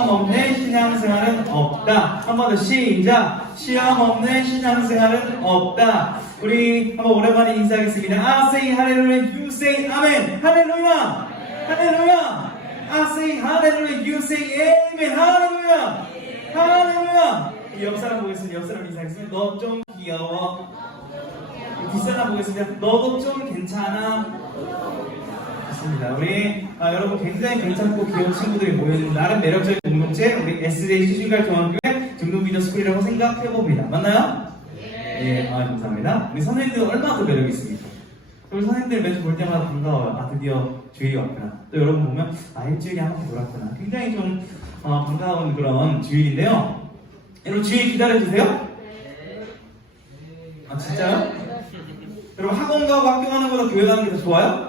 시험 없는 신앙생활은 없다. 한 번 더 시작. 시험 없는 신앙생활은 없다. 우리 한번 오랜만에 인사하겠습니다. I say hallelujah, you say amen. 할렐루야, 할렐루야. I say hallelujah, you say amen. 할렐루야, 할렐루야. 옆 사람 보겠습니다. 옆 사람 인사하겠습니다. 너 좀 귀여워. 뒷사람 보겠습니다. 너도 좀 괜찮아. 좋습니다. 우리 여러분 굉장히 괜찮고 귀여운 친구들이 모여있는 나름 매력적인 공동체, 우리 SJ 시중갈 교환교회 중동비전스쿨이라고 생각해봅니다. 맞나요? 네. 감사합니다. 우리 선생님들 얼마나 더 매력이 있습니까? 우리 선생님들 매주 볼 때마다 반가워요. 드디어 주일이 왔구나. 또 여러분 보면 일주일에 한 번 돌았구나. 굉장히 좀 반가운 그런 주일인데요. 여러분 주일 기다려주세요? 진짜요? 여러분 학원 가고 학교 가는 것보다 교회 가는 게 더 좋아요?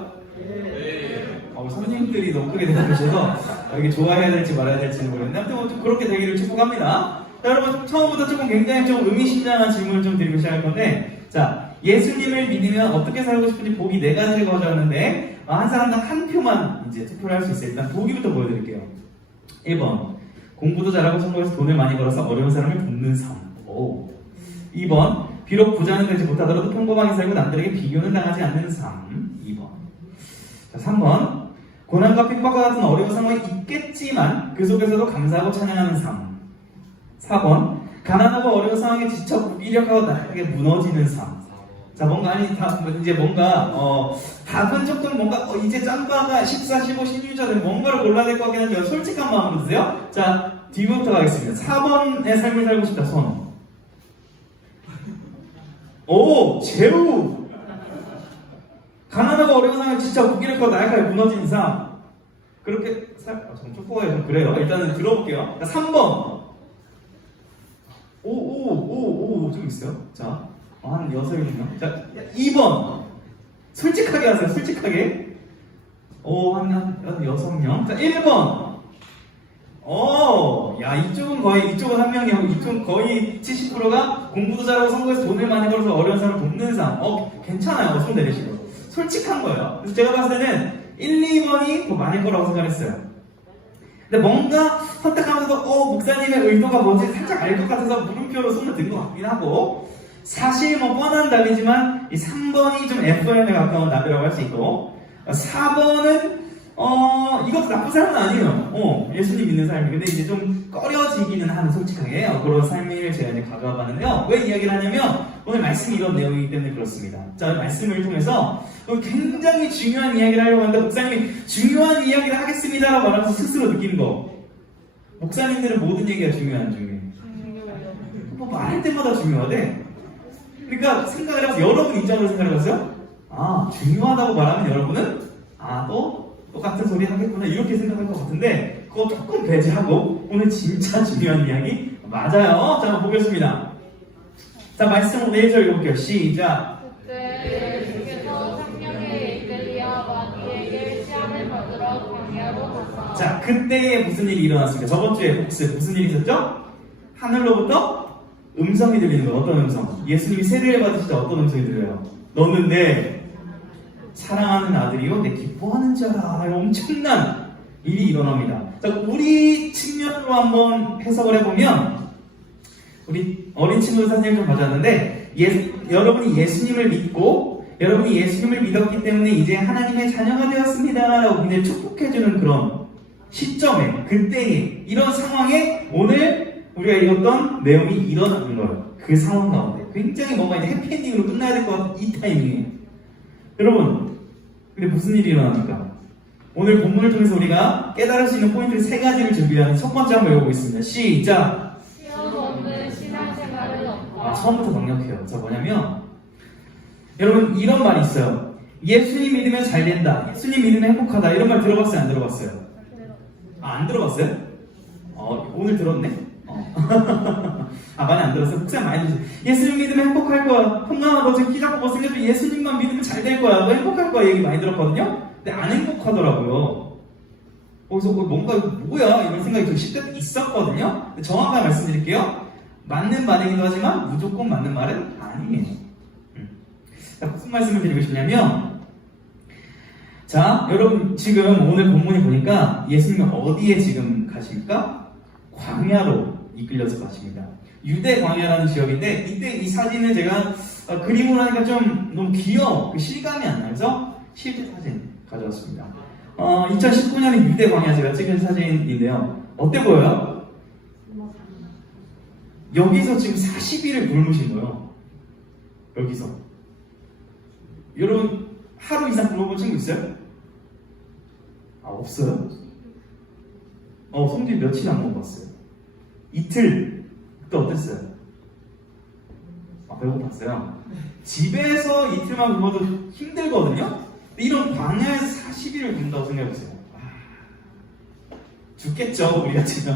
선생님들이 너무 크게 대답하셔서 이게 좋아해야 될지 말아야 될지는 모르겠는데 아무튼 좀 그렇게 되기를 축복합니다. 자, 여러분 처음부터 조금 굉장히 좀 의미심장한 질문을 좀 드리고 시작할 건데, 자, 예수님을 믿으면 어떻게 살고 싶은지 보기 4가지를 가져왔는데 한 사람당 한 표만 이제 투표를 할 수 있어요. 일단 보기부터 보여드릴게요. 1번 공부도 잘하고 성공해서 돈을 많이 벌어서 어려운 사람을 돕는 삶. 2번 비록 부자는 되지 못하더라도 평범하게 살고 남들에게 비교는 당하지 않는 삶. 2번. 자, 3번 고난과 핍박과 같은 어려운 상황이 있겠지만 그 속에서도 감사하고 찬양하는 삶. 4번 가난하고 어려운 상황에 지쳐 무기력하고 나에게 무너지는 삶. 자, 뭔가 이제 뭔가 답은 조금 뭔가 이제 짬바가 14, 15, 16절에 뭔가를 골라야 될 것 같긴 한데 솔직한 마음으로 드세요. 자, 뒤부터 가겠습니다. 4번의 삶을 살고 싶다 손. 제우. 가난하고 어려운 상황에 지쳐 무기력하고 나약하게 무너진 삶. 그렇게 좀 초코가 좀 그래요. 일단은 들어볼게요. 3번. 좀 있어요. 자, 한 6, 7명. 자, 2번. 솔직하게 하세요. 솔직하게. 한 6명. 자, 1번. 이쪽은 한 명이고 이쪽은 거의 70%가 공부도 잘하고 성공해서 돈을 많이 벌어서 어려운 사람을 돕는 삶. 괜찮아요. 손 내리시고. 솔직한 거예요. 그래서 제가 봤을 때는 1, 2번이 더 많을 거라고 생각했어요. 근데 뭔가 선택하면서 목사님의 의도가 뭔지 살짝 알 것 같아서 물음표로 손을 든 것 같긴 하고, 사실 뻔한 답이지만 이 3번이 좀 FM에 가까운 답이라고 할 수 있고, 4번은 이것도 나쁜 사람은 아니에요. 예수님 믿는 삶이. 근데 이제 좀 꺼려지기는 하는, 솔직하게 그런 삶을 제가 이제 가져와 봤는데요. 왜 이야기를 하냐면 오늘 말씀이 이런 내용이기 때문에 그렇습니다. 자, 말씀을 통해서 굉장히 중요한 이야기를 하려고 하는데 목사님이 중요한 이야기를 하겠습니다라고 말하면서 스스로 느끼는 거. 목사님들은 모든 얘기가 중요해. 말할 때마다 중요하대. 그러니까 생각을 해서 여러분 입장으로 생각을 해봤어요? 중요하다고 말하면 여러분은 또 똑같은 소리 하겠구나 이렇게 생각할 것 같은데 그거 조금 배제하고 오늘 진짜 중요한 이야기 맞아요. 자, 한번 보겠습니다. 자, 말씀 4절 읽어볼게요. 시작. 그때 예수께서 생명의 엘리야 마귀에게 시험을 받으러 광야로 가사. 자, 그때에 무슨 일이 일어났습니까? 저번 주에 복습 무슨 일이 있었죠? 하늘로부터 음성이 들리는 거예요. 어떤 음성? 예수님이 세례를 받으실 때 어떤 음성이 들려요? 너는 내 사랑하는 아들이요 내 기뻐하는 자라. 엄청난 일이 일어납니다. 자, 우리 측면으로 한번 해석을 해보면, 우리 어린 친구들 사진을 좀 가져왔는데 여러분이 예수님을 믿고 여러분이 예수님을 믿었기 때문에 이제 하나님의 자녀가 되었습니다 라고 굉장히 축복해주는 그런 시점에, 그때에, 이런 상황에 오늘 우리가 읽었던 내용이 일어나는 거예요. 그 상황 가운데 굉장히 뭔가 이제 해피엔딩으로 끝나야 될 것 같은 이 타이밍에 여러분, 근데 무슨 일이 일어납니까? 오늘 본문을 통해서 우리가 깨달을 수 있는 포인트 3가지를 준비하는 첫 번째 한번 읽어보겠습니다. 시작! 시험 없는 신앙생활은 없다. 처음부터 강력해요. 자, 뭐냐면 여러분 이런 말이 있어요. 예수님 믿으면 잘 된다. 예수님 믿으면 행복하다. 이런 말 들어봤어요? 안 들어봤어요? 안 들어봤어요? 오늘 들었네? 많이 안 들었어요? 목사님 많이 들으세요. 예수님 믿으면 행복할 거야. 형아, 너 지금 키 작고 못생겨도 예수님만 믿으면 잘 될 거야. 너 행복할 거야. 얘기 많이 들었거든요? 근데 안 행복하더라고요. 거기서 뭔가 뭐야? 이런 생각이 좀 10대 때 있었거든요? 근데 정확하게 말씀드릴게요. 맞는 말이기도 하지만 무조건 맞는 말은 아니에요. 자, 무슨 말씀을 드리고 싶냐면, 자, 여러분 지금 오늘 본문이 보니까 예수님은 어디에 지금 가십니까? 광야로 이끌려서 가십니다. 유대 광야라는 지역인데 이때 이 사진을 제가 그림으로 하니까 좀 너무 귀여워. 그 실감이 안 나서 실제 사진 가져왔습니다. 2019년에 유대 광야 제가 찍은 사진인데요. 어때 보여요? 여기서 지금 40일을 굶으신 거예요. 여기서. 여러분 하루 이상 굶어본 친구 있어요? 아, 없어요? 성진 며칠 안 먹어봤어요? 이틀. 그때 어땠어요? 아, 배고팠어요? 집에서 이틀만 굶어도 힘들거든요? 근데 이런 광야에서 40일을 굶는다고 생각해보세요. 죽겠죠, 우리가 지금.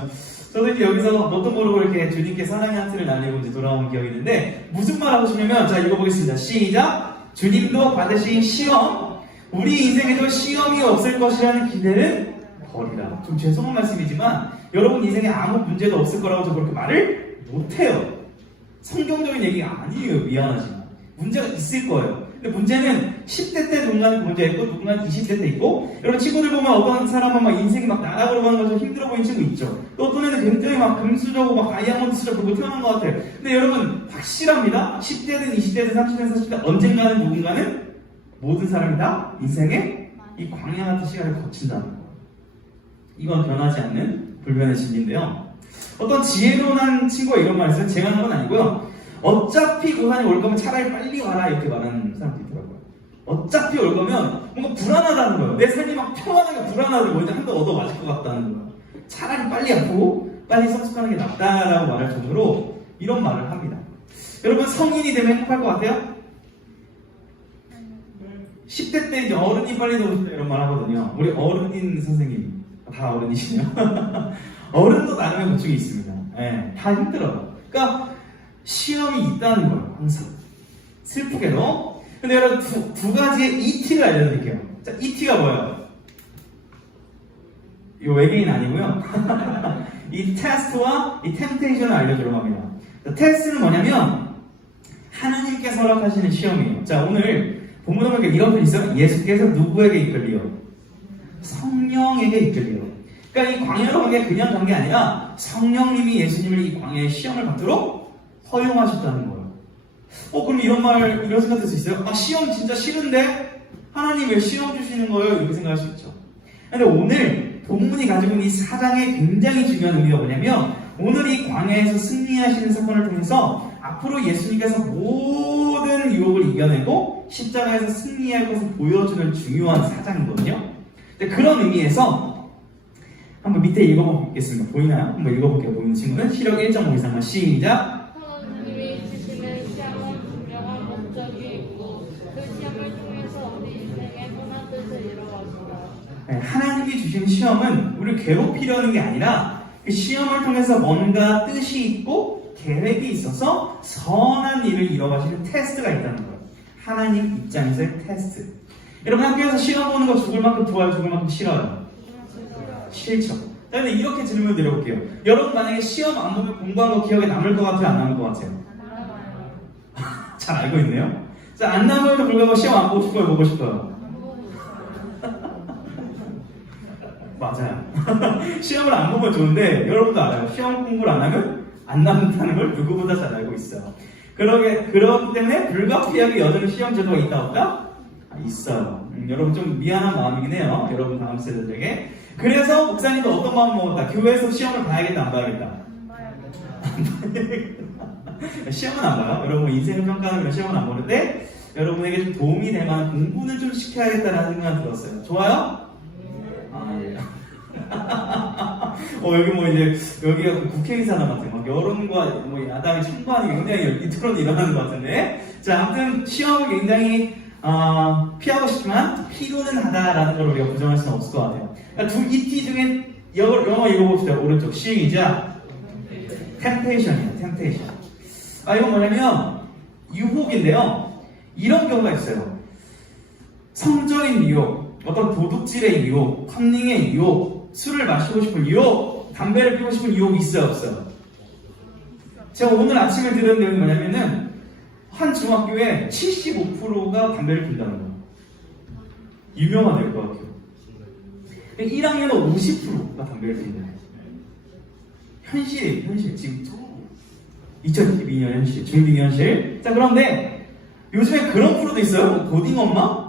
저도 이제 여기서 뭣도 모르고 이렇게 주님께 사랑의 하트를 날리고 이제 돌아온 기억이 있는데, 무슨 말 하고 싶냐면, 자, 읽어보겠습니다. 시작! 주님도 받으신 시험, 우리 인생에도 시험이 없을 것이라는 기대는 버리라. 좀 죄송한 말씀이지만, 여러분 인생에 아무 문제도 없을 거라고 저 그렇게 말을 못해요. 성경적인 얘기가 아니에요, 미안하지만. 문제가 있을 거예요. 근데 문제는 10대 때 누군가는 그 문제가 있고 누군가는 20대 때 있고, 여러분 친구들 보면 어떤 사람은 막 인생이 막 나락으로 가는 것처럼 힘들어 보이는 친구 있죠. 또 어떤 애는 굉장히 막 금수저고 막 다이아몬드수저 그거 태어난 것 같아요. 근데 여러분 확실합니다. 10대든 20대든 30대든 40대 언젠가는 누군가는 모든 사람이 다 인생에 이 광야 같은 시간을 거친다는 거예요. 이건 변하지 않는 불변의 진리인데요. 어떤 지혜로운 친구가 이런 말을 했어요. 제가 하는 건 아니고요. 어차피 고난이 올 거면 차라리 빨리 와라 이렇게 말하는 사람도 있더라고요. 어차피 올 거면 뭔가 불안하다는 거예요. 내 삶이 막 평안하게 불안하고 뭔지 한 대 얻어 맞을 것 같다는 거예요. 차라리 빨리 아프고 빨리 성숙하는 게 낫다라고 말할 정도로 이런 말을 합니다. 여러분 성인이 되면 행복할 것 같아요? 10대 때 이제 어른이 빨리 되고 싶다 이런 말 하거든요. 우리 어른인 선생님 다 어른이시네요. 어른도 나름의 고충이 있습니다. 네, 다 힘들어요. 그러니까 시험이 있다는 거예요, 항상. 슬프게도. 근데 여러분 두 가지의 ET를 알려드릴게요. 자, ET가 뭐예요? 이거 외계인 아니고요. 이 테스트와 이 템테이션을 알려주려고 합니다. 테스트는 뭐냐면 하나님께서 허락하시는 시험이에요. 자, 오늘 본문에 보니까 이런 표 있어요. 예수께서 누구에게 이끌리요? 성령에게 이끌리요. 그러니까 이 광야로 간 게 그냥 간 게 아니라 성령님이 예수님을 이 광야의 시험을 받도록 허용하셨다는 거예요. 그럼 이런 생각될 수 있어요? 아, 시험 진짜 싫은데? 하나님 왜 시험 주시는 거예요? 이렇게 생각할 수 있죠. 근데 오늘 본문이 가지고 있는 이 사장의 굉장히 중요한 의미가 뭐냐면, 오늘 이 광야에서 승리하시는 사건을 통해서 앞으로 예수님께서 모든 유혹을 이겨내고 십자가에서 승리할 것을 보여주는 중요한 사장이거든요. 근데 그런 의미에서 한번 밑에 읽어보겠습니다. 보이나요? 한번 읽어볼게요. 보이는 친구는 시력 1.5 이상만 시작. 하나님이 주시는 시험은 분명한 목적이 있고 그 시험을 통해서 우리 인생의 선한 뜻을 이루어가시다. 네, 하나님이 주신 시험은 우리를 괴롭히려는 게 아니라 그 시험을 통해서 뭔가 뜻이 있고 계획이 있어서 선한 일을 이뤄가시는 테스트가 있다는 거예요. 하나님 입장에서의 테스트. 여러분 학교에서 시험 보는 거 죽을 만큼 좋아요, 죽을 만큼 싫어요? 싫죠. 근데 이렇게 질문을 드려볼게요. 여러분 만약에 시험 안 보면 공부한 거 기억에 남을 것 같아요? 안 남을 것 같아요? 잘 알고 있네요. 자, 안 남음에도 불구하고 시험 안 보고 싶어요? 보고 싶어요? 맞아요. 시험을 안 보면 좋은데 여러분도 알아요. 시험 공부를 안 하면 안 남는다는 걸 누구보다 잘 알고 있어요. 그렇기 때문에 불가피하게 여전히 시험 제도가 있다 없다? 있어요. 여러분 좀 미안한 마음이긴 해요. 여러분 다음 세대들에게. 그래서 목사님도 어떤 마음 먹었다? 교회에서 시험을 봐야겠다 안 봐야겠다? 시험은 안 봐요. 여러분 인생을 평가하는 그런 시험은 안 보는데 여러분에게 좀 도움이 될 만한 공부는 좀 시켜야겠다는 생각이 들었어요. 좋아요? 아, 예. 여기 뭐 이제 여기가 국회의사당 같은 막 여론과 뭐 야당의 찬반이 굉장히 이토록 일어나는 것 같은데. 자, 아무튼 시험을 굉장히 피하고 싶지만 필요는 하다라는 걸 우리가 부정할 수는 없을 것 같아요. 그러니까 두 ET 중에 영어 읽어봅시다. 오른쪽 시작. 템테이션이에요. 템테이션. 이건 뭐냐면 유혹인데요. 이런 경우가 있어요. 성적인 유혹, 어떤 도둑질의 유혹, 컨닝의 유혹, 술을 마시고 싶은 유혹, 담배를 피우고 싶은 유혹이 있어요, 없어요? 제가 오늘 아침에 들은 내용이 뭐냐면은 한 중학교에 75%가 담배를 피운다는 거예요. 유명하대요, 그 학교. 1학년은 50%가 담배를 피운다. 현실. 지금 2022년 현실, 중딩 현실. 자, 그런데 요즘에 그런 프로도 있어요. 고딩 엄마?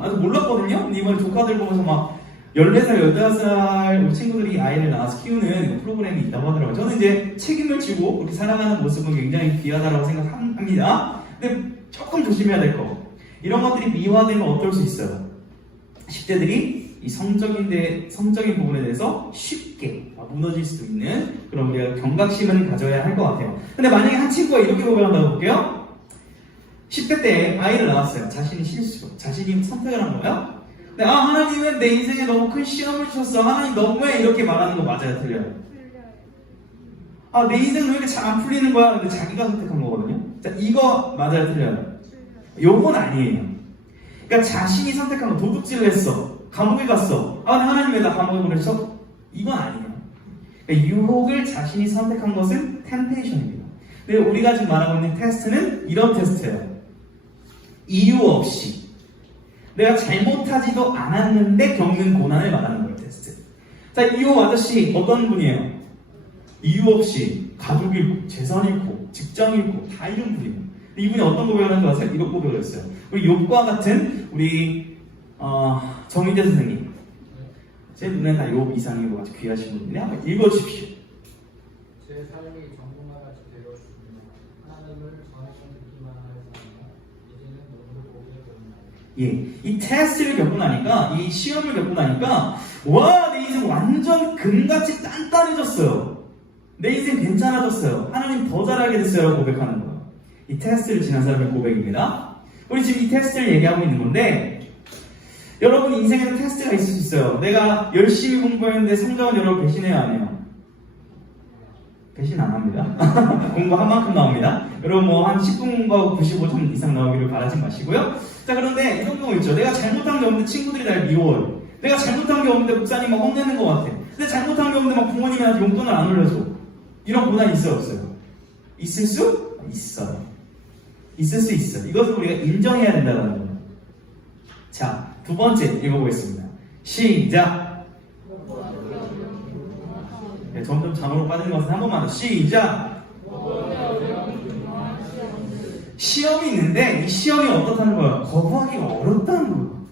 아직 몰랐거든요. 근데 이번에 조카들 보면서 막 14살, 15살 우리 친구들이 아이를 낳아서 키우는 프로그램이 있다고 하더라고요. 저는 이제 책임을 지고 그렇게 살아가는 모습은 굉장히 귀하다고 생각합니다. 근데 조금 조심해야 될 거. 이런 것들이 미화되면 어떨 수 있어요? 10대들이 이 성적인 부분에 대해서 쉽게 무너질 수도 있는 그런 우리가 경각심을 가져야 할 것 같아요. 근데 만약에 한 친구가 이렇게 고백한다고 볼게요. 10대 때 아이를 낳았어요. 자신이 선택을 한 거예요. 근데 하나님은 내 인생에 너무 큰 시험을 주셨어. 하나님 너무해. 이렇게 말하는 거 맞아요? 틀려요? 내 인생은 왜 이렇게 잘 안 풀리는 거야? 근데 자기가 선택한 거거든요. 자, 이거 맞아요? 틀려요? 요건 아니에요. 그러니까 자신이 선택한 거, 도둑질을 했어. 감옥에 갔어. 하나님 왜 나 감옥에 보냈어? 이건 아니에요. 그러니까 유혹을 자신이 선택한 것은 템페이션입니다. 근데 우리가 지금 말하고 있는 테스트는 이런 테스트예요. 이유 없이 내가 잘못하지도 않았는데 겪는 고난을 말하는 거예요. 테스트. 자, 이유 아저씨 어떤 분이에요? 이유 없이 가족 잃고 재산 잃고 직장 잃고 다 잃은 분이에요. 이분이 어떤 고백을 하는 거 아세요? 이런 고백을 했어요. 우리 욥과 같은 우리 정인재 선생님, 제 눈에 다 욥 이상이고 아주 귀하신 분인데 한번 읽어주십시오. 제 삶이 정금과 같이 되었습니다. 하나님을 정확히 듣기만 하였습니다. 이제는 너를 보게 되었나요? 예, 이 테스트를 겪고 나니까, 이 시험을 겪고 나니까, 와, 내 인생 완전 금같이 단단해졌어요. 내 인생 괜찮아졌어요. 하나님 더 잘하게 됐어요. 고백하는 거예요. 이 테스트를 지난 사람의 고백입니다. 우리 지금 이 테스트를 얘기하고 있는 건데, 여러분 인생에는 테스트가 있을 수 있어요. 내가 열심히 공부했는데 성적은 여러분 배신해요, 안 해요? 배신 안 합니다. 공부한 만큼 나옵니다. 여러분 뭐 한 10분 공부하고 95점 이상 나오기를 바라지 마시고요. 자, 그런데 이런 경우 있죠. 내가 잘못한 게 없는데 친구들이 날 미워요. 내가 잘못한 게 없는데 목사님 막 혼내는 것 같아. 근데 잘못한 게 없는데 막 부모님이 나한테 용돈을 안 올려줘. 이런 고난이 있어요, 없어요? 있을 수? 있어요. 있을 수 있어요. 이것을 우리가 인정해야 된다는 거예요. 자, 두 번째 읽어보겠습니다. 시작! 네, 점점 잠으로 빠지는 것은 한 번만 더. 시작! 시험이 있는데 이 시험이 어떻다는 거예요? 거부하기가 어렵다는 거예요.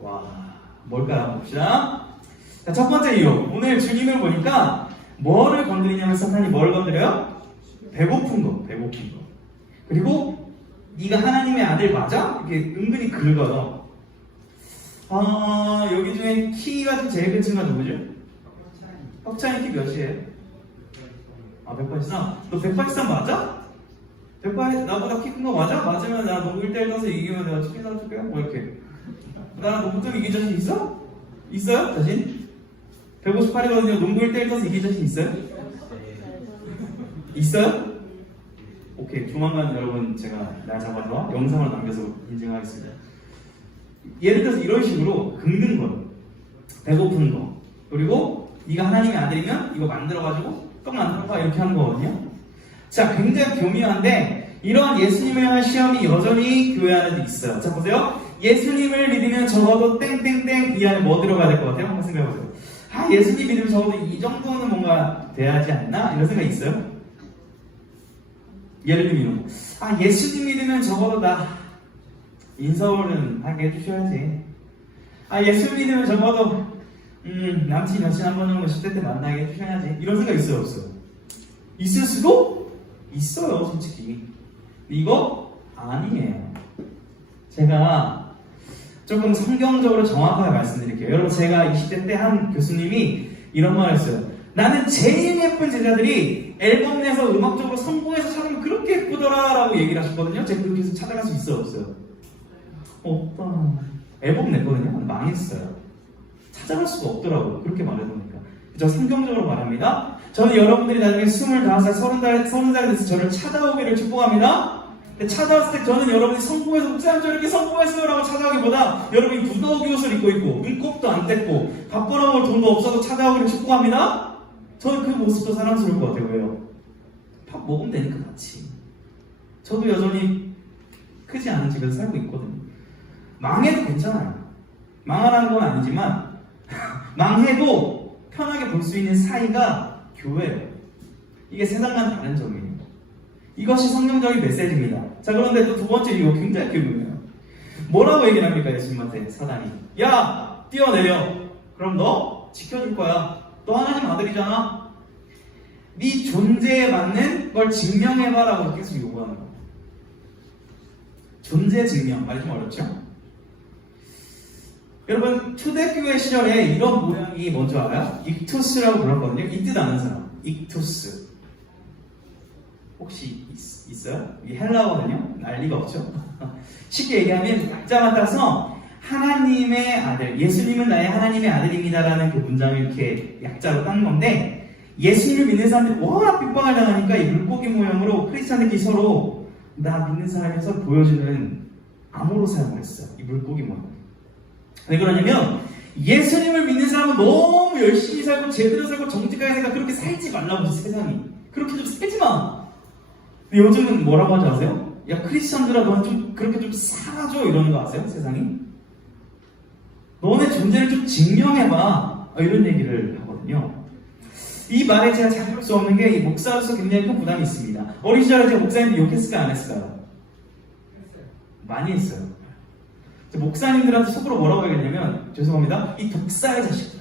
와, 뭘까요? 봅시다. 자, 첫 번째 이유. 오늘 주님을 보니까 뭐를 건드리냐면 사탄이 뭘 건드려요? 배고픈 거. 그리고 네가 하나님의 아들 맞아? 이렇게 은근히 긁어요. 여기 중에 키가 좀 제일 큰 친구가 누구죠? 혁찬이 키 몇이에요? 183? 너 183 맞아? 180, 나보다 키 큰 거 맞아? 맞으면 나 농구 1대1 떠서 이기면 내가 치킨 사줄게? 뭐 이렇게. 나랑 농구 좀 이길 자신 있어? 있어요? 자신? 158이거든요. 농구 1대1 떠서 이길 자신 있어요? 있어요? 오케이. 조만간 여러분 제가 날 잡아서 영상을 남겨서 인증하겠습니다. 예를 들어서 이런 식으로 긁는 거예요. 배고픈 거. 그리고 네가 하나님의 아들이면 이거 만들어가지고 떡 만들어봐 이렇게 하는 거거든요. 자, 굉장히 교묘한데 이런 예수님을 향한 시험이 여전히 교회 안에도 있어요. 자, 보세요. 예수님을 믿으면 적어도 땡땡땡 이 안에 뭐 들어가야 될 것 같아요? 한번 생각해보세요. 예수님 믿으면 적어도 이 정도는 뭔가 돼야지 않나? 이런 생각이 있어요? 예를 들면 예수님 믿으면 적어도 나 인서울은 하게 해주셔야지. 예수 믿으면 적어도 남친 여친 한 번 정도 10대 때 만나게 해주셔야지. 이런 생각 있어요, 없어요? 있을 수도 있어요, 솔직히. 이거 아니에요. 제가 조금 성경적으로 정확하게 말씀드릴게요. 여러분, 제가 20대 때 한 교수님이 이런 말을 했어요. 나는 제일 예쁜 제자들이 앨범 내서 음악적으로 성공해서 찾으면 그렇게 예쁘더라 라고 얘기를 하셨거든요. 제가 그렇게 해서 찾아갈 수 있어요, 없어요? 없다. 앨범 냈거든요. 망했어요. 찾아갈 수가 없더라고요. 그렇게 말해보니까. 저 성경적으로 말합니다. 저는 여러분들이 나중에 25살, 30살이 돼서 저를 찾아오기를 축복합니다. 근데 찾아왔을 때 저는 여러분이 성공해서 목사님 저 이렇게 성공했어요 라고 찾아오기보다 여러분이 구더기 옷을 입고 있고 눈곱도 안 뗐고 밥 벌어먹을 돈도 없어도 찾아오기를 축복합니다. 저는 그 모습도 사랑스러울 것 같아요. 왜요? 밥 먹으면 되니까 같이. 저도 여전히 크지 않은 집에서 살고 있거든요. 망해도 괜찮아요. 망하라는 건 아니지만 망해도 편하게 볼 수 있는 사이가 교회예요. 이게 세상과는 다른 점이에요. 이것이 성경적인 메시지입니다. 자, 그런데 또 두 번째 이거 굉장히 궁금해요. 뭐라고 얘기를 합니까? 예수님한테 사단이. 야! 뛰어내려. 그럼 너 지켜줄 거야. 너 하나님 아들이잖아. 네 존재에 맞는 걸 증명해봐라고 계속 요구하는 거예요. 존재 증명. 말이 좀 어렵죠? 여러분, 초대교회 시절에 이런 모양이 뭔지 알아요? 익투스라고 불렀거든요. 이 뜻 아는 사람. 익투스. 혹시 있어요? 이게 헬라어거든요. 난리가 없죠. 쉽게 얘기하면 약자만 따서 하나님의 아들, 예수님은 나의 하나님의 아들입니다라는 그 문장을 이렇게 약자로 딴 건데, 예수님을 믿는 사람들이 워낙 핍박을 당하니까 이 물고기 모양으로 크리스찬들끼리 서로 나 믿는 사람에서 보여주는 암호로 사용을 했어요. 이 물고기 모양. 왜 그러냐면 예수님을 믿는 사람은 너무 열심히 살고 제대로 살고 정직하게 살고 그렇게 살지 말라고 세상이. 그렇게 좀 살지 마. 근데 요즘은 뭐라고 하지 아세요? 야, 크리스천들아, 넌 좀 그렇게 좀 살아줘 이러는 거 아세요? 세상이? 너네 존재를 좀 증명해봐. 이런 얘기를 하거든요. 이 말에 제가 자격할 수 없는 게 이 목사로서 굉장히 큰 부담이 있습니다. 어린 시절에 제가 목사님들 욕했을까요? 안 했을까요? 많이 했어요. 목사님들한테 속으로 뭐라고 하겠냐면, 죄송합니다, 이 독사의 자식들.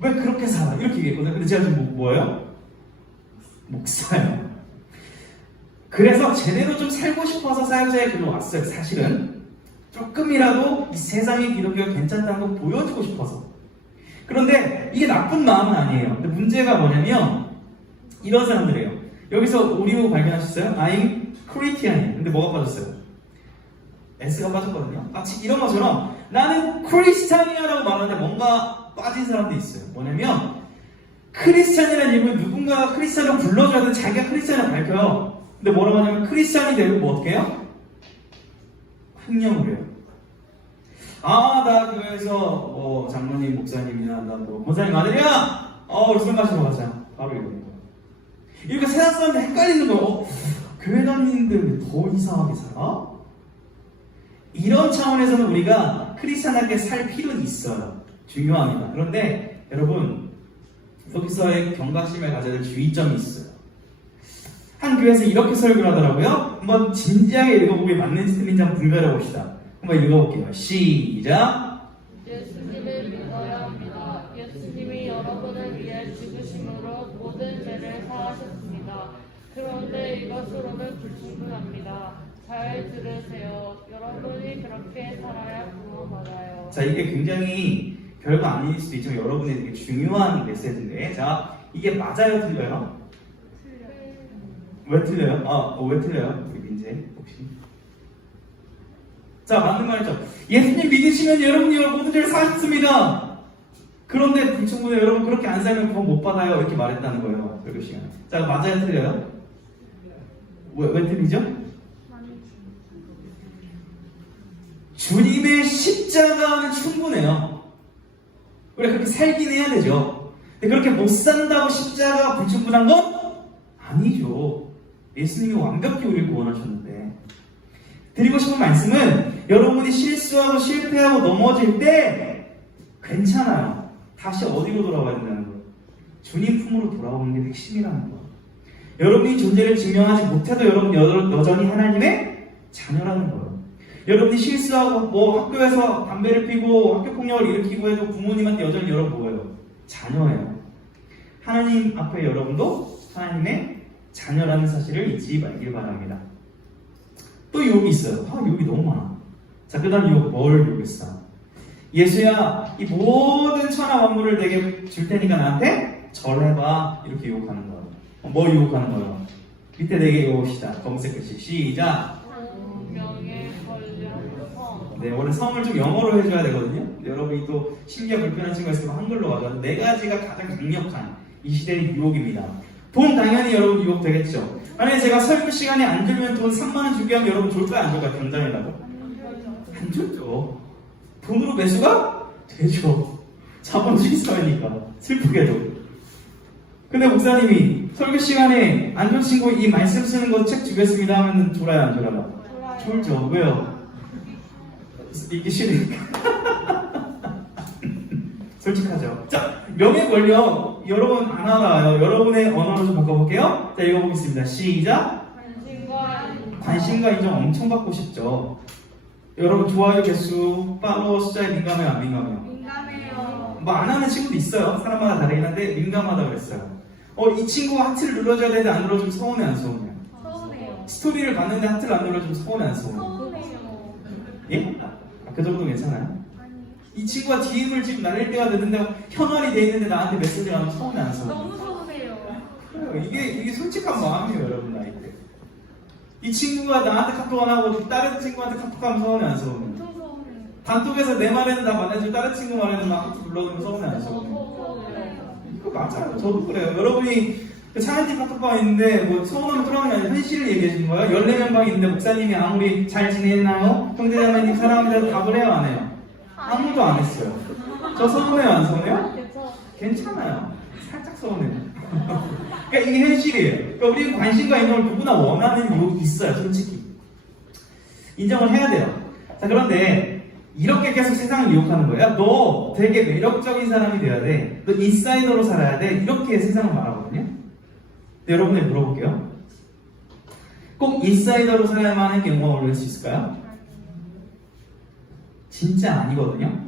왜 그렇게 살아? 이렇게 얘기했거든요. 근데 제가 지금 뭐예요? 목사예요. 그래서 제대로 좀 살고 싶어서 사역자의 길로 왔어요. 사실은 조금이라도 이 세상의 기독교가 괜찮다는 걸 보여주고 싶어서. 그런데 이게 나쁜 마음은 아니에요. 근데 문제가 뭐냐면 이런 사람들이에요. 여기서 오리오 발견하셨어요? I'm Christian. 근데 뭐가 빠졌어요? S가 빠졌거든요. 마치 이런 것처럼 나는 크리스찬이야라고 말하는데 뭔가 빠진 사람도 있어요. 뭐냐면 크리스찬이라는 이름을 누군가가 크리스찬으로 불러줘야 돼. 자기가 크리스찬을 밝혀요. 근데 뭐라고 하냐면 크리스찬이 되고 뭐 어떻게 해요? 횡령을 해요. 아, 나 교회에서 뭐 장로님, 목사님이나 나 뭐 권사님 아들이야. 우리 술 마시러 가자. 바로 이러는 거예요. 이렇게 세상 사람들 헷갈리는 거예요. 교회 다니는데 왜 더 이상하게 살아? 이런 차원에서는 우리가 크리스찬하게 살 필요는 있어요. 중요합니다. 그런데 여러분, 여기서의 경각심을 가져야 될 주의점이 있어요. 한 교회에서 이렇게 설교를 하더라고요. 한번 진지하게 읽어보기 맞는지 틀린지 한번 분별해 봅시다. 한번 읽어볼게요. 시작. 예수님을 믿어야 합니다. 예수님이 여러분을 위해 죽으심으로 모든 죄를 사하셨습니다. 그런데 이것으로는 불충분합니다. 잘 들으세요. 여러분이 그렇게 살아야 구원받아요. 자, 이게 굉장히 별거 아닐 수도 있지만 여러분이 되게 중요한 메시지인데, 자, 이게 맞아요, 틀려요? 왜 틀려요? 왜 틀려요? 우리 민재 혹시? 자, 맞는 말이죠. 예수님 믿으시면 여러분이 모든 죄를 사하셨습니다. 그런데 불충분해. 여러분 그렇게 안 살면 구원 못 받아요. 이렇게 말했다는 거예요. 설교 시간에. 자, 맞아요, 틀려요? 왜 틀리죠? 주님의 십자가는 충분해요. 우리가 그렇게 살긴 해야 되죠. 근데 그렇게 못 산다고 십자가가 불충분한 건 아니죠. 예수님이 완벽히 우리를 구원하셨는데. 드리고 싶은 말씀은 여러분이 실수하고 실패하고 넘어질 때 괜찮아요. 다시 어디로 돌아와야 된다는 거예요. 주님 품으로 돌아오는 게 핵심이라는 거예요. 여러분이 존재를 증명하지 못해도 여러분 여전히 하나님의 자녀라는 거예요. 여러분이 실수하고 뭐 학교에서 담배를 피고 학교폭력을 일으키고 해도 부모님한테 여전히 여러분 뭐예요? 자녀예요. 하나님 앞에 여러분도 하나님의 자녀라는 사실을 잊지 말길 바랍니다. 또 유혹이 있어요. 유혹이 너무 많아. 자, 그 다음 유혹 뭘 유혹했어? 예수야, 이 모든 천하 만물을 내게 줄 테니까 나한테 절해봐. 이렇게 유혹하는 거예요. 뭐 유혹하는 거예요? 밑에 4개 읽어봅시다. 검색 글씨 시작. 명예, 권력, 성. 네, 원래 성을 좀 영어로 해줘야 되거든요. 근데 여러분이 또 심리가 불편한 친구가 있으면 한글로 와서 4가지가 가장 강력한 이 시대의 유혹입니다. 돈 당연히 여러분 유혹 되겠죠. 만약에 제가 설교 시간에 안 들면 돈 3만원 주게 하면 여러분 줄까요? 안 줄까요? 당장이라고? 안 줬죠. 돈으로 매수가 되죠. 자본주의 사회니까. 슬프게도. 근데 목사님이 설교 시간에 안 준 친구 이 말씀 쓰는 거 책 주겠습니다 하면 졸아요, 안 졸아요? 졸죠. 왜요? 읽기 싫으니까. 솔직하죠. 자, 명예 권력. 여러분 안 알아요. 여러분의 언어로 좀 바꿔볼게요. 자, 읽어보겠습니다. 시작. 관심과 인정 엄청 받고 싶죠. 여러분 좋아요 개수, 팔로워 숫자에 민감해요, 안 민감해요? 민감해요. 뭐 안 하는 친구도 있어요. 사람마다 다르긴 한데 민감하다고 그랬어요. 이 친구가 하트를 눌러줘야 되는데 안 눌러주면 서운해, 안 서운해요? 서운해요. 스토리를 봤는데 하트를 안 눌러주면 서운해, 안 서운해요? 서운해요. 예? 그 정도 괜찮아요? 아니. 이 친구가 DM을 지금 날릴 때가 됐는데 현활이 돼 있는데 나한테 메시지를 하면 서운해, 안 서운해? 너무 서운해요. 그래요. 이게 솔직한 마음이에요, 여러분 나이 때. 이 친구가 나한테 카톡 안 하고 다른 친구한테 카톡하면 서운해, 안 서운해? 엄청 서운해요. 단톡에서 내 말에는 다 받아주고 다른 친구 말에는 막 하트 눌러주면 서운해, 안 서운해? 서운해요. 이거 맞아요. 저도 그래요. 여러분이 차이티 카톡방 있는데 뭐 서운하면 트라우마 아니라 현실을 얘기해 주는 거예요. 14명 방이 있는데 목사님이 아무리 잘 지냈나요? 형제자매님 사랑합니다 답을 해요, 안 해요? 아무도 안 했어요. 저 서운해요, 안 서운해요? 괜찮아요. 살짝 서운해요. 그러니까 이게 현실이에요. 그러니까 우리는 관심과 인정을 누구나 원하는 유혹이 있어요, 솔직히. 인정을 해야 돼요. 자, 그런데 이렇게 계속 세상을 유혹하는 거야. 너 되게 매력적인 사람이 돼야 돼. 너 인사이더로 살아야 돼. 이렇게 세상을 말하거든요. 근데 여러분들 물어볼게요. 꼭 인사이더로 살아야만 하는 경우가 올릴 수 있을까요? 진짜 아니거든요.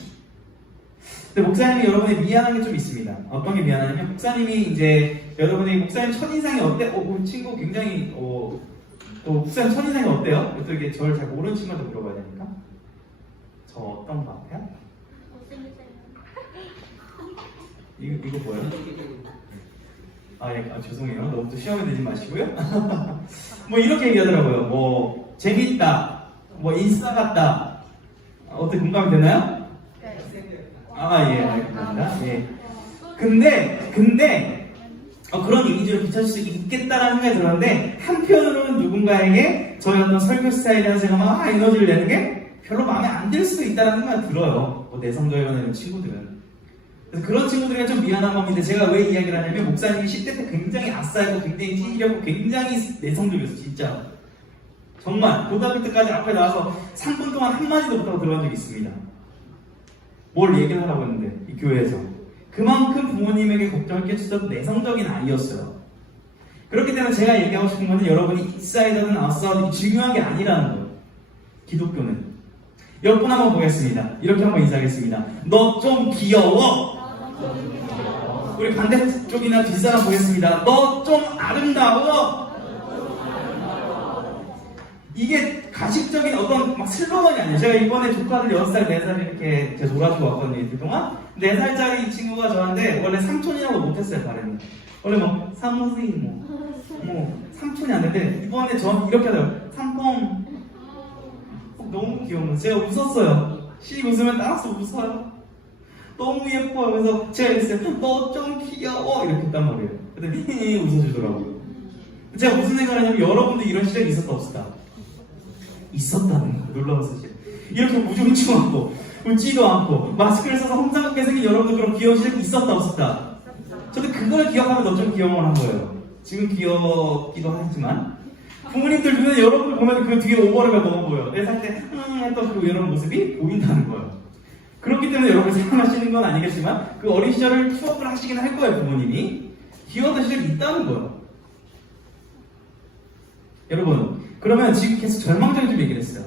근데 목사님이 여러분이 미안한 게 좀 있습니다. 어떤 게 미안하냐면 목사님이 이제 여러분이 목사님 첫인상이 어때? 우리 친구 굉장히 또 목사님 첫인상이 어때요? 또 이게 저를 잘 모르는 친구한테 물어봐야 되니까. 저 어떤 거 같아요? 이거 뭐예요? 죄송해요. 너무 또 시험에 들지 마시고요. 뭐 이렇게 얘기하더라고요. 뭐 재밌다, 뭐 인싸 같다. 어떻게 공감이 되나요? 예, 알겠습니다. 예. 근데 그런 이미지를 비춰줄 수 있겠다라는 생각이 들었는데 한편으로는 누군가에게 저희 어떤 설교 스타일이라는 제가 막 에너지를 내는 게 별로 마음에 안 들 수도 있다는 생각이 들어요. 뭐 내성적이라는 친구들은. 그래서 그런 친구들이 좀 미안한 겁니다. 제가 왜 이야기를 하냐면 목사님이 10대 때 굉장히 아싸이고 굉장히 찌질하고 굉장히 내성적이었어요. 진짜. 정말 고등학교 때까지 앞에 나와서 3분 동안 한마디도 못하고 들어간 적이 있습니다. 뭘 얘기를 하라고 했는데 이 교회에서 그만큼 부모님에게 걱정을 끼쳤던 내성적인 아이였어요. 그렇기 때문에 제가 얘기하고 싶은 거는 여러분이 인사이더든 아웃사이더든 중요한 게 아니라는 거예요. 기독교는. 옆분 한번 보겠습니다. 이렇게 한번 인사하겠습니다. 너 좀 귀여워. 우리 반대쪽이나 뒷사람 보겠습니다. 너 좀 아름다워. 이게 가식적인 어떤 막 슬로건이 아니에요. 제가 이번에 조카들 6살, 4살 이렇게 제가 놀아주고 왔거든요. 이틀 동안. 4살짜리 친구가 저한테 원래 삼촌이라고 못했어요, 발음이. 원래 뭐 사무실 뭐 삼촌이 안 되는데 이번에 저한테 이렇게 하더라고요. 삼pom. 너무 귀여워. 제가 웃었어요. 씨 웃으면 따라서 웃어요. 너무 예뻐요. 그래서 제가 이랬어요. 너 좀 귀여워. 이렇게 했단 말이에요. 근데 웃어주더라고요. 제가 무슨 생각을 하냐면 여러분도 이런 시절이 있었다 없었다? 있었다는 거. 놀라운 사실. 이렇게 무중충하고 웃지도 않고 마스크를 써서 험상궂게 생긴 여러분도 그런 귀여운 시절이 있었다 없었다? 저도 그걸 기억하면 너 좀 귀여움을 한 거예요. 지금 귀엽기도 하지만 부모님들 눈에 여러분을 보면 그 뒤에 오버랩가 너무 보여요. 4살 때 했던 그 이런 모습이 보인다는 거예요. 그렇기 때문에 여러분 생각하시는 건 아니겠지만 그 어린 시절을 추억을 하시긴 할 거예요. 부모님이 귀여웠던 시절이 있다는 거예요. 여러분 그러면 지금 계속 절망적인 좀 얘기를 했어요.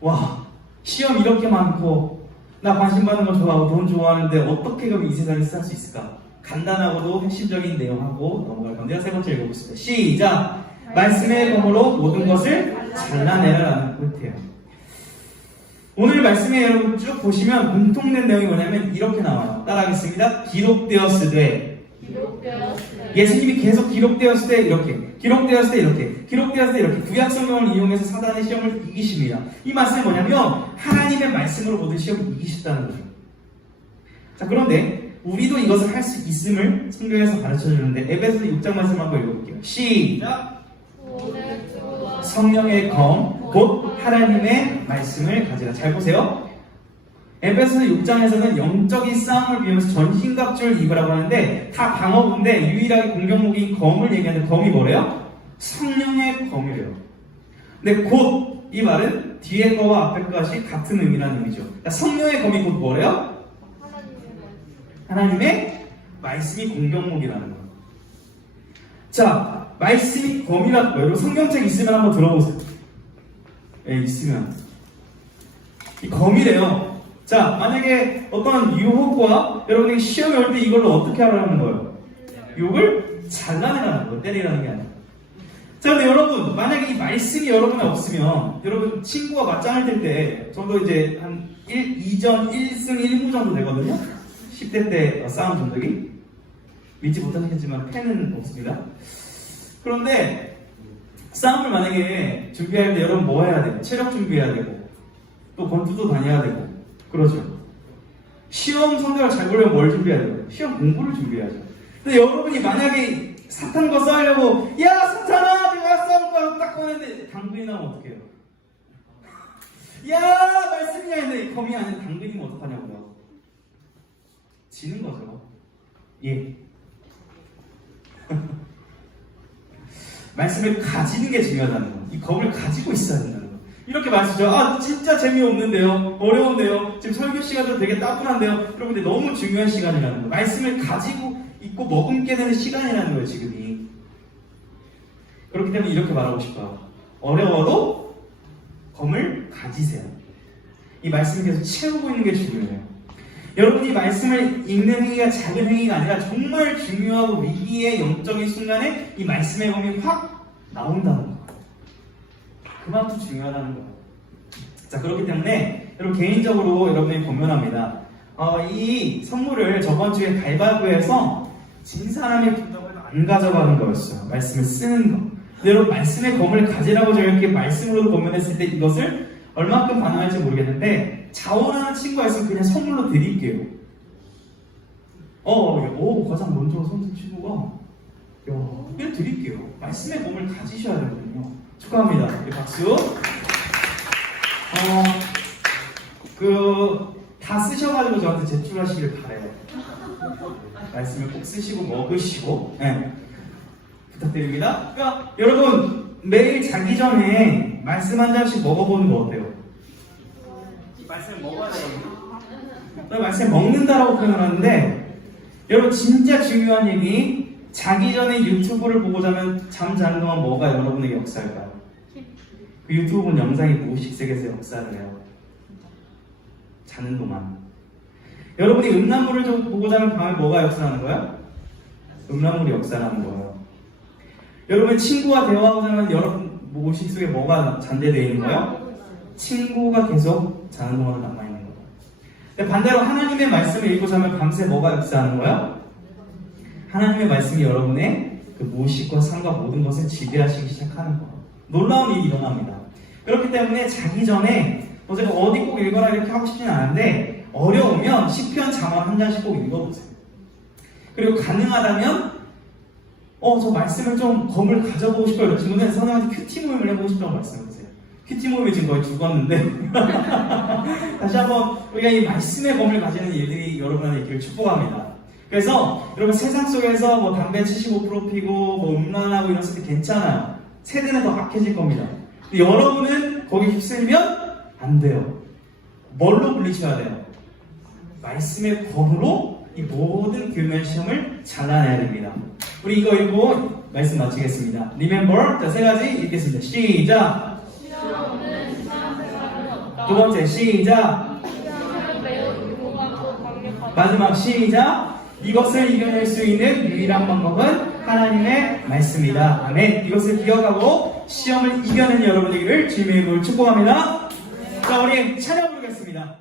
와 시험 이렇게 많고 나 관심 받는 거 좋아하고 돈 좋아하는데 어떻게 그럼 이 세상을 살 수 있을까? 간단하고도 핵심적인 내용하고 넘어갈 건데요. 세 번째 읽어보겠습니다. 시작! 말씀의 검으로 모든 것을 잘라내라라는 포인트예요. 오늘 말씀에 여러분 쭉 보시면 공통된 내용이 뭐냐면 이렇게 나와요. 따라하겠습니다. 기록되었으되 예수님이 계속 기록되었을 때 이렇게 기록되었을 때 이렇게 기록되었을 때 이렇게 구약 성경을 이용해서 사단의 시험을 이기십니다. 이 말씀이 뭐냐면 하나님의 말씀으로 모든 시험을 이기셨다는 거죠. 자 그런데 우리도 이것을 할 수 있음을 성경에서 가르쳐주는데 에베소서 6장 말씀 한번 읽어볼게요. 시작! 성령의 검 곧 하나님의 말씀을 가지라. 잘 보세요. 에베소서 6장에서는 영적인 싸움을 비우면서 전신갑주를 입으라고 하는데 다 방어구인데 유일하게 공격무기인 검을 얘기하는데 검이 뭐래요? 성령의 검이래요. 근데 곧 이 말은 뒤에 거와 앞에 것이 같은 의미라는 의미죠. 그러니까 성령의 검이 곧 뭐래요? 하나님의 말씀이 공경목이라는 거예요. 자, 말씀이 검이라는 거예요. 여러분 성경책 있으면 한번 들어보세요. 예, 있으면. 이 검이래요. 자, 만약에 어떤 유혹과 여러분이 시험이 올 때 이걸로 어떻게 하라는 거예요? 유혹을 잘라내라는 거예요. 때리라는 게 아니라. 자, 근데 여러분, 만약에 이 말씀이 여러분에 없으면, 여러분 친구가 맞짱을 뜰 때, 저도 이제 한 2전 1승 1무 정도 되거든요? 10대 때 싸운 전적이. 믿지 못하시겠지만 팬은 없습니다. 그런데, 싸움을 만약에 준비할 때 여러분 뭐 해야 돼요? 체력 준비해야 되고, 또 권투도 다녀야 되고, 그러죠. 시험 성적을 잘 보려면 뭘 준비해야 돼요? 시험 공부를 준비해야죠. 근데 여러분이 만약에 사탄과 싸우려고 야 사탄아 내가 싸울 거야 딱 꺼냈는데 당근이 나면 어떡해요? 야 말씀이냐 했는데 검이 아닌 당근이면 어떡하냐고요? 지는 거죠. 예. 말씀을 가지는 게 중요하다는 거. 이 검을 가지고 있어야 된다는 거. 이렇게 말씀하죠. 아 진짜 재미없는데요. 어려운데요. 지금 설교 시간도 되게 따분한데요. 여러분들 너무 중요한 시간이라는 거. 말씀을 가지고 있고 머금게 되는 시간이라는 거예요. 지금이. 그렇기 때문에 이렇게 말하고 싶어요. 어려워도 검을 가지세요. 이 말씀을 계속 채우고 있는 게 중요해요. 여러분이 말씀을 읽는 행위가 작은 행위가 아니라 정말 중요하고 위기의 영적인 순간에 이 말씀의 검이 확 나온다는 거예요. 그만큼 중요하다는 거예요. 자, 그렇기 때문에 여러분 개인적으로 여러분이 권면합니다. 이 선물을 저번 주에 가위바위보에서 진 사람의 분담을 안 가져가는 거였어요. 말씀을 쓰는 거. 근데 여러분 말씀의 검을 가지라고 제가 이렇게 말씀으로 권면했을 때 이것을 얼마큼 반응할지 모르겠는데 자원하는 친구가 있으면 그냥 선물로 드릴게요. 가장 먼저 손든 친구가 그냥 드릴게요. 말씀의 검을 가지셔야 되거든요. 축하합니다. 네, 박수. 다 쓰셔가지고 저한테 제출하시길 바래요. 말씀을 꼭 쓰시고 먹으시고, 네. 부탁드립니다. 그러니까 여러분 매일 자기 전에 말씀 한 잔씩 먹어보는 거 어때요? 말씀을 먹어야 되거든요. 말씀 먹는다라고 표현하는데 여러분 진짜 중요한 얘기. 자기 전에 유튜브를 보고 자면 잠 자는 동안 뭐가 여러분에게 역사할까요? 그 유튜브 본 영상이 무의식세계에서 역사를 해요. 자는 동안. 여러분이 음란물을 좀 보고 자면 밤에 뭐가 역사하는 거예요? 음란물이 역사하는 거예요. 여러분 친구와 대화하고 자면 여러분 무의식 속에 뭐가 잠재되어 있는 거예요? 친구가 계속 자는 동안 남아있는 거예요. 근데 반대로 하나님의 말씀을 읽고 자면 밤새 뭐가 역사하는 거예요? 하나님의 말씀이 여러분의 그 무의식과 삶과 모든 것을 지배하시기 시작하는 거예요. 놀라운 일이 일어납니다. 그렇기 때문에 자기 전에 제가 어디 꼭 읽어라 이렇게 하고 싶지는 않은데 어려우면 시편 잠언 한 장씩 꼭 읽어보세요. 그리고 가능하다면 저 말씀을 좀 검을 가져보고 싶어요. 이런 친구는 선생님한테 큐티 모임을 해보고 싶다고 말씀해보세요. 큐티 모임이 지금 거의 죽었는데 다시 한번 우리가 이 말씀의 검을 가지는 일들이 여러분한테 있기를 축복합니다. 그래서 여러분 세상 속에서 뭐 담배 75% 피고 뭐 음란하고 이랬을 때 괜찮아요. 세대는 더 악해질 겁니다. 근데 여러분은 거기 휩쓸면 안 돼요. 뭘로 물리쳐야 돼요? 말씀의 검으로 이 모든 교면 시험을 잘라내야 됩니다. 우리 이거 읽고 말씀 마치겠습니다. Remember, 자, 세 가지 읽겠습니다. 시작. 시험은 신앙생활은 없다. 두 번째 시작. 시험은 매우 유혹하고 강력하다. 마지막 시작. 이것을 이겨낼 수 있는 유일한 방법은 하나님의 말씀이다. 아멘. 이것을 기억하고 시험을 이겨낸 여러분들을 주님의 이름으로 축복합니다. 자, 우리 찬양 부르겠습니다.